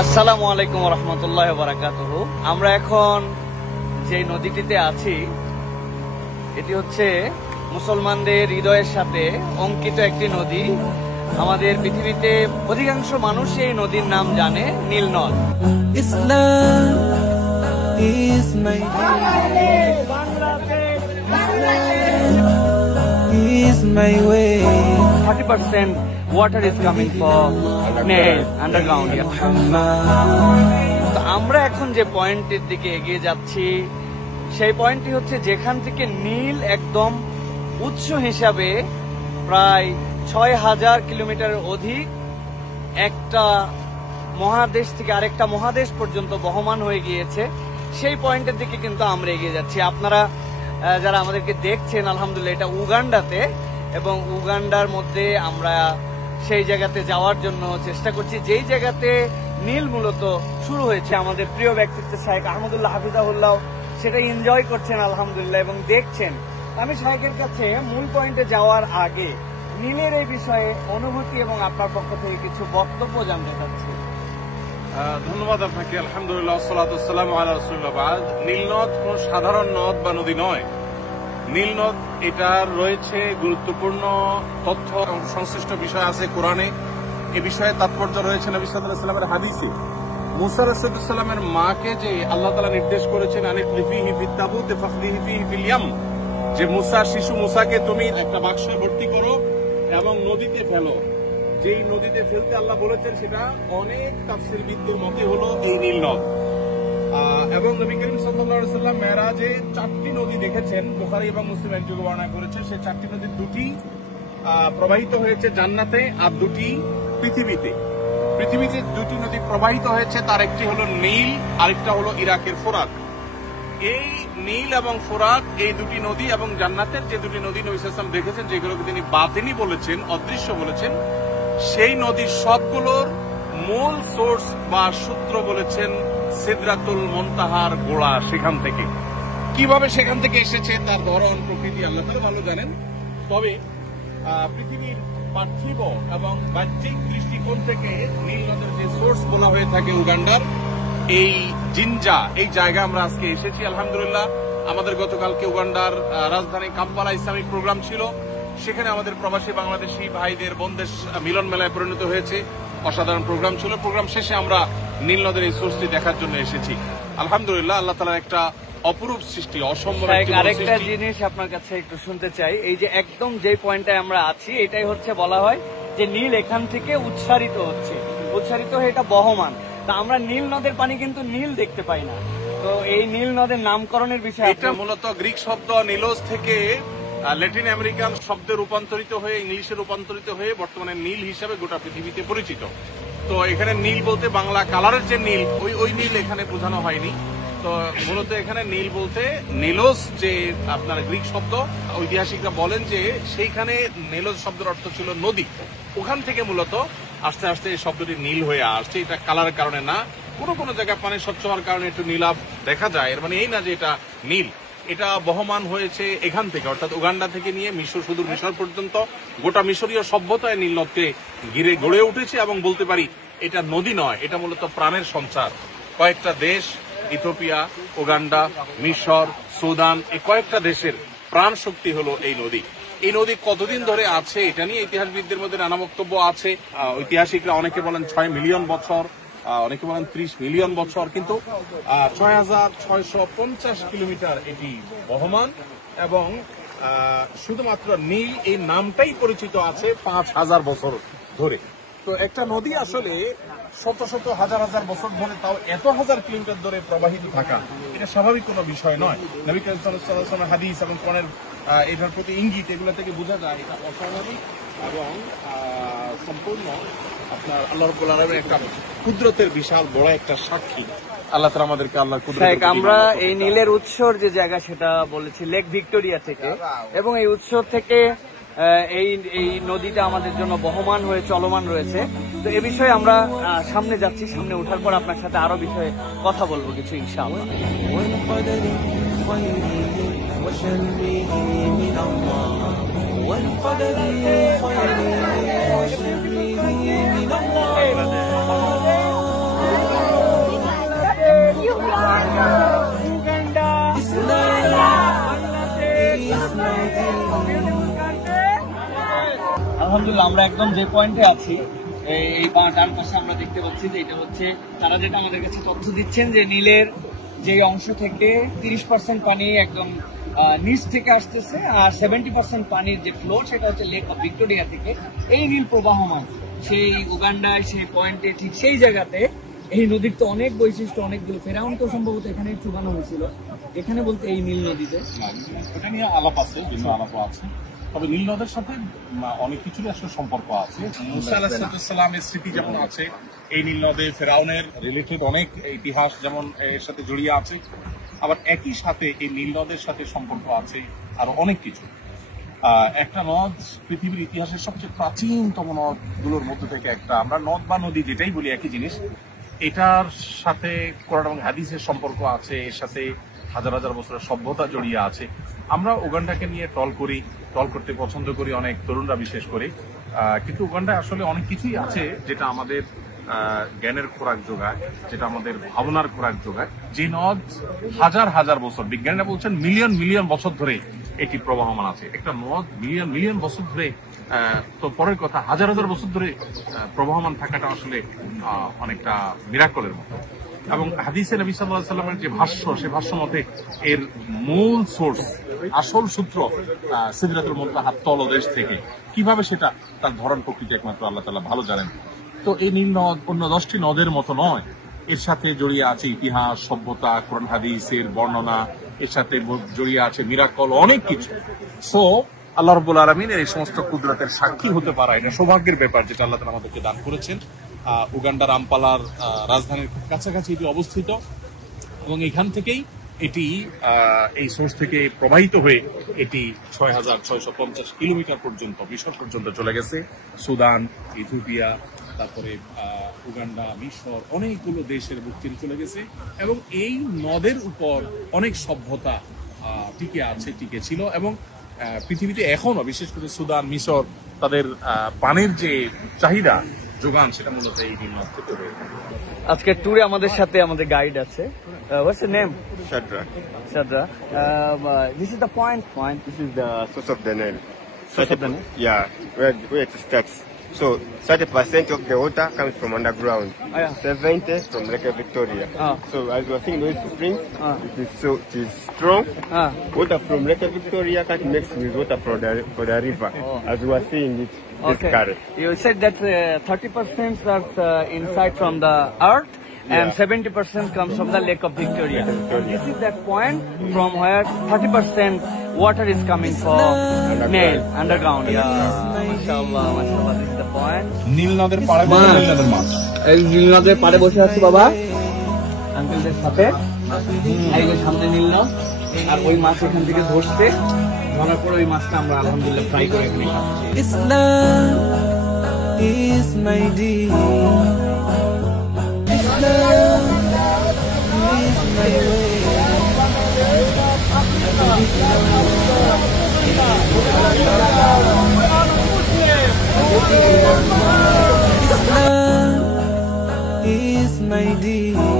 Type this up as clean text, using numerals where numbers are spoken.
আসসালামু আলাইকুম ওয়া রাহমাতুল্লাহি ওয়া বারাকাতুহু। আমরা এখন যে নদীটিতে আছি এটি হচ্ছে মুসলমানদের হৃদয়ের সাথে অঙ্কিত একটি নদী। আমাদের পৃথিবীতে অধিকাংশ মানুষ এই নদীর নাম জানে, নীল নদ। ইসলাম is my way. 30% water is coming from underground. তো আমরা এখন যে পয়েন্টের দিকে এগিয়ে যাচ্ছি সেই পয়েন্টটি হচ্ছে যেখান থেকে নীল একদম উৎস হিসাবে প্রায় 6000 কিলোমিটারের অধিক একটা মহাদেশ থেকে আরেকটা মহাদেশ পর্যন্ত বহমান হয়ে গিয়েছে। সেই পয়েন্টের দিকে কিন্তু আমরা এগিয়ে যাচ্ছি। আপনারা যারা আমাদেরকে দেখছেন, আলহামদুলিল্লাহ এটা উগান্ডাতে, এবং উগান্ডার মধ্যে আমরা সেই জায়গাতে যাওয়ার জন্য চেষ্টা করছি যেই জায়গাতে নীল মূলত শুরু হয়েছে। আমাদের প্রিয় ব্যক্তিত্ব শাহেখ আহমদুল্লাহ হাফিজাহুল্লাহ সেটা এনজয় করছেন আলহামদুলিল্লাহ এবং দেখছেন। আমি শাহেখের কাছে মূল পয়েন্টে যাওয়ার আগে নীলের এই বিষয়ে অনুভূতি এবং আপনার পক্ষ থেকে কিছু বক্তব্য জানতে চাচ্ছি। ধন্যবাদ আপনাকে। আলহামদুলিল্লাহ, সালাতু ওয়াসসালামু আলা রাসূলিল্লাহ। নীল নদ কোন সাধারণ নদ বা নদী নয়। নীল নদ এটার রয়েছে গুরুত্বপূর্ণ তথ্য এবং সংশ্লিষ্ট বিষয় আছে কোরআনে। এ বিষয়ে তাৎপর্য রয়েছে নবী সাল্লাল্লাহু আলাইহি ওয়াসাল্লামের হাদিসে। মুসা আলাইহিস সালামের মাকে যে আল্লাহ তাআলা নির্দেশ করেছেন আনিফিহি ফিত তাবুতে ফাখদিহি ফিহি ফিল ইয়াম, যে মুসা শিশু মুসাকে তুমি একটা বাক্সে ভর্তি করো এবং নদীতে ফেলো। যেই নদীতে ফেলতে আল্লাহ বলেছেন সেটা অনেক তাফসীরবিদদের মতে হলো এই নীল নদ। এবং নবী করিম সাল্লাল্লাহু আলাইহি ওয়াসাল্লাম মেরাজে 4টি নদী দেখেছেন, বুখারী এবং মুসলিম এক যুগে বর্ণনা করেছে। সেই 4টি নদীর 2টি প্রবাহিত হয়েছে জান্নাতে আর 2টি পৃথিবীতে। পৃথিবীতে 2টি নদী প্রবাহিত হয়েছে, তার একটি হলো নীল, আরেকটা হলো ইরাকের ফোরাত। এই নীল এবং ফোরাত এই 2টি নদী এবং জান্নাতের যে 2টি নদী নবী সাল্লাল্লাহু আলাইহি ওয়াসাল্লাম দেখেছেন, যেগুলোকে তিনি বাতিনি বলেছেন, অদৃশ্য বলেছেন, সেই নদীর সবগুলোর মূল সোর্স বা সূত্র বলেছেন সিদরাতুল মুনতাহার গোড়া। সেখান থেকে কিভাবে সেখান থেকে এসেছে তার ধরন প্রকৃতি আল্লাহ তাআলা ভালো জানেন। তবে পৃথিবীর পার্থিব এবং বাহ্যিক দৃষ্টিকোণ থেকে নীল নদের যে সোর্স বলা হয়ে থাকে উগান্ডার এই জিনজা, এই জায়গা আমরা আজকে এসেছি আলহামদুলিল্লাহ। আমাদের গতকালকে উগান্ডার রাজধানী কাম্পালা ইসলামিক প্রোগ্রাম ছিল। সেখানে আমাদের প্রবাসী বাংলাদেশি ভাইদের বোনদের মিলন মেলায় পরিণত হয়েছে। অসাধারণ প্রোগ্রাম ছিল। প্রোগ্রাম শেষে আমরা নীল নদের এই সোর্সটি দেখার জন্য এসেছি আলহামদুলিল্লাহ। আল্লাহ তাআলার একটা অপরূপ সৃষ্টি, অসম্ভব একটি আরেকটা জিনিস আপনার কাছে একটু শুনতে চাই। এই যে একদম যে পয়েন্টে আমরা আছি এটাই হচ্ছে বলা হয় যে নীল এখান থেকে উচ্চারিত হচ্ছে, উচ্চারিত হয়ে এটা বহমান। তা আমরা নীল নদের পানি কিন্তু নীল দেখতে পাই না। তো এই নীল নদের নামকরণের বিষয়ে এটা মূলত গ্রিক শব্দ নিলোস থেকে ল্যাটিন আমেরিকান শব্দে রূপান্তরিত হয়ে ইংলিশে রূপান্তরিত হয়ে বর্তমানে নীল হিসাবে গোটা পৃথিবীতে পরিচিত। তো এখানে নীল বলতে বাংলা কালারের যে নীল ওই নীল এখানে বোঝানো হয়নি। তো মূলত এখানে নীল বলতে নিলোস যে আপনার গ্রিক শব্দ, ঐতিহাসিকরা বলেন যে সেইখানে নিলোস শব্দের অর্থ ছিল নদী। ওখান থেকে মূলত আস্তে আস্তে এই শব্দটি নীল হয়ে আসছে। এটা কালারের কারণে না, কোনো জায়গায় পানি স্বচ্ছ হওয়ার কারণে একটু নীলাভ দেখা যায়, এর মানে এই না যে এটা নীল। এটা বহমান হয়েছে এখান থেকে, অর্থাৎ উগান্ডা থেকে নিয়ে মিশর, সুদূর মিশর পর্যন্ত গোটা মিশরীয় সভ্যতায় নীল নদকে ঘিরে গড়ে উঠেছে। এবং বলতে পারি এটা নদী নয়, এটা মূলত প্রাণের সঞ্চার। কয়েকটা দেশ, ইথিওপিয়া, উগান্ডা, মিশর, সুদান, এই কয়েকটা দেশের প্রাণ শক্তি হলো এই নদী। এই নদী কতদিন ধরে আছে এটা নিয়ে ইতিহাসবিদদের মধ্যে নানা বক্তব্য আছে। ঐতিহাসিকরা অনেকে বলেন 6 মিলিয়ন বছর, অনেকে বলেন 30 মিলিয়ন বছর, কিন্তু 6650 কিলোমিটার এটি বহমান। এবং শুধুমাত্র নীল এই নামটাই পরিচিত আছে 5000 বছর ধরে। তো একটা নদী আসলে শত শত হাজার হাজার বছর ধরে, তাও এত হাজার কিলোমিটার ধরে প্রবাহিত থাকা এটা স্বাভাবিক কোনো বিষয় নয়। নবী করিম সাল্লাল্লাহু আলাইহি ওয়াসাল্লামের হাদিস এবং কোরআনের এটার প্রতি ইঙ্গিত, এগুলো থেকে বোঝা যায় এটা অস্বাভাবিক এবং সম্পূর্ণ আপনার আল্লাহ রাব্বুল আলামিনের একটা কুদরতের বিশাল বড় একটা সাক্ষী। আল্লাহ তাআলা আমাদেরকে আল্লাহর কুদরত। আমরা এই নীলের উৎসর যে জায়গা সেটা বলেছি লেক ভিক্টোরিয়া থেকে, এবং এই উৎস থেকে এই নদীটা আমাদের জন্য বহমান হয়ে চলমান রয়েছে। তো এ বিষয়ে আমরা সামনে যাচ্ছি, সামনে ওঠার পর আপনার সাথে আরো বিষয়ে কথা বলবো কিছু ইনশাআল্লাহ। আলহামদুলিল্লাহ আমরা একদম যে পয়েন্টে আছি এই ডান পাশে আমরা দেখতে পাচ্ছি যে এটা হচ্ছে তারা যেটা আমাদের কাছে তথ্য দিচ্ছেন যে নীলের যে অংশ থেকে 30% পানি একদম নিচ থেকে আসতেছে আর 70% পানির যে ফ্লো সেটা হচ্ছে লেক অফ ভিক্টোরিয়া থেকে এই নীল প্রবাহমান সেই উগান্ডায় সেই পয়েন্টে ঠিক সেই জায়গাতে এই নদীর তো অনেক বৈশিষ্ট্য অনেকগুলো ফেরাউনকেও সম্ভবত এখানে চুবানো হয়েছিল এখানে বলতে এই নীল নদীতে এটা নিয়ে আলাপ আছে, বিভিন্ন আলাপও আছে। তবে নীল নদের সাথে অনেক কিছুরই আসলে সম্পর্ক আছে। মুসা আলাইহিস সালামের স্মৃতি যেমন আছে, এই নীল নদে ফেরাউনের রিলেটেড অনেক ইতিহাস যেমন এর সাথে জড়িয়ে আছে, আবার একই সাথে এই নীল নদের সাথে সম্পর্ক আছে আরো অনেক কিছু। একটা নদ পৃথিবীর ইতিহাসের সবচেয়ে প্রাচীনতম নদগুলোর মধ্যে থেকে একটা। আমরা নদ বা নদী যেটাই বলি একই জিনিস। এটার সাথে কোরআন এবং হাদিসের সম্পর্ক আছে, এর সাথে হাজার হাজার বছরের সভ্যতা জড়িয়ে আছে। আমরা উগান্ডাকে নিয়ে টল করতে পছন্দ করি, অনেক তরুণরা বিশেষ করে। কিন্তু উগান্ডায় আসলে অনেক কিছুই আছে যেটা আমাদের জ্ঞানের খোরাক যোগায়, যেটা আমাদের ভাবনার খোরাক যোগায়। যে নদ হাজার হাজার বছর, বিজ্ঞানীরা বলছেন মিলিয়ন মিলিয়ন বছর ধরে এটি প্রবাহমান আছে। একটা নদ মিলিয়ন মিলিয়ন বছর ধরে, তো পরের কথা হাজার হাজার বছর ধরে প্রবাহমান থাকাটা আসলে অনেকটা মিরাকলের মতো। এবং হাদিসে নবী সাল্লাল্লাহু আলাইহি ওয়াসাল্লামের যে ভাষ্য, সে ভাষ্য মতে এর মূল সোর্স, আসল সূত্র সিদরাতুল মুনতাহা তলদেশ থেকে। কিভাবে সেটা তার ধরন প্রকৃতি একমাত্র আল্লাহ তাআলা ভালো জানেন। তো এই নীল নদ অন্য 10টি নদের মতো নয়, এর সাথে জড়িয়ে আছে ইতিহাস, সভ্যতা, কোরআন হাদিসের বর্ণনা, এর সাথে জড়িয়ে আছে মিরাকল, অনেক কিছু। সো আল্লাহ রাব্বুল আলামিনের এই সমস্ত কুদরতের সাক্ষী হতে পারা এটা সৌভাগ্যের ব্যাপার, যেটা আল্লাহ তাআলা আমাদেরকে দান করেছেন। উগান্ডার আম্পালার রাজধানীর খুব কাছাকাছি এটি অবস্থিত, এবং এখান থেকেই এটি এই সোর্স থেকে প্রবাহিত হয়ে এটি 6,650 কিলোমিটার পর্যন্ত মিশর পর্যন্ত চলে গেছে। সুদান, ইথিওপিয়া, তারপরে উগান্ডা, মিশর, অনেকগুলো দেশের বুক চিরে চলে গেছে। এবং এই নদের উপর অনেক সভ্যতা টিকে ছিল। এবং পৃথিবীতে এখনো বিশেষ করে সুদান, মিশর, তাদের পানির যে চাহিদা যোগান, সেটা মূলত এই নীল নদ থেকে হয়ে থাকে। আজকে ট্যুরে আমাদের সাথে আমাদের গাইড আছে। What's your name? Shadra. This is the point. This is the source of the Nile. Source of the Nile? Yeah, where it starts. So 30% of the water comes from underground. Oh, yeah. 70 from Lake Victoria. Oh. So as we are seeing those springs, it is strong. Water from Lake Victoria can't mix with water for the river. As we are seeing it. Okay. You said that 30% are inside from the earth. And 70% comes from the Lake of Victoria. And this is that point from where 30% water is coming from Nile, underground. Yeah, mashallah, mashallah, this is the point. নীল নদের পাড়ে নীল নদের মাছ। এই নীল নদের পাড়ে বসে আছি বাবা আঙ্কেলদের সাথে। এই যে সামনে নীল নদ, আর ওই মাছ এখান থেকে ধরছে, ধরার পর ওই মাছটা আমরা আলহামদুলিল্লাহ ফ্রাই করে খাচ্ছি। Islam is my deen. Islam is my way. Islam is my deen.